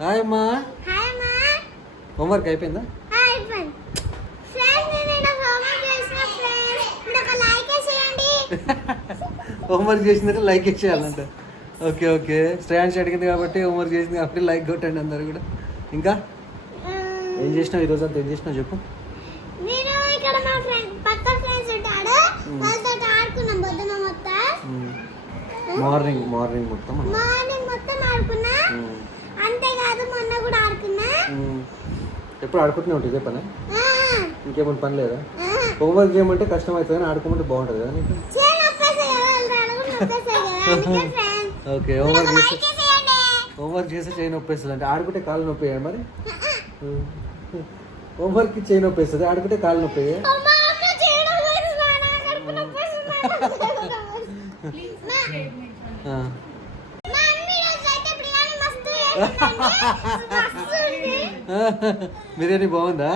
Hi అమ్మా. Hi అమ్మా. Homework అయిపోయిందా? అయిపోయింది. ఫ్రెండ్స్ నేను హోంవర్క్ చేసిన ఫ్రెండ్స్ మీరు ఒక లైక్ చేయండి. హోంవర్క్ చేసిందంటే లైక్ చేయాలంట. Okay okay. శ్రేయాన్స్ అడిగింది కాబట్టి హోంవర్క్ చేసింది కాబట్టి లైక్ కొట్టండి అందరు కూడా. ఇంకా ఏం చేసినావు ఈరోజు అంతా? ఏం చేసినావు చెప్పు. నేను ఇక్కడ మా ఫ్రెండ్ పక్క ఫ్రెండ్స్ ఉంటాడు వాళ్ళతో ఆడుకున్నాం పొద్దున మొత్తం. మార్నింగ్ మొత్తం ఆడుకున్నా. అంతేకాదు మొన్న కూడా ఆడుకున్నా. ఎప్పుడు ఆడుకుంటూనే ఉంటుంది ఇదే పని? ఇంకేమైనా పని లేదా? హోంవర్క్ చేయమంటే కష్టం అవుతుంది కానీ ఆడుకోమంటే బాగుంటుంది కదా నీకు? ఓకే. హోంవర్క్ చేస్తే చేయి నొప్పి వేస్తుంది అంటే ఆడుకుంటే కాళ్ళు నొప్పి మరి? హోంవర్క్కి చేయి నొప్పి వేస్తుంది, ఆడుకుంటే కాళ్ళు నొప్పి. బిర్యానీ బాగుందా?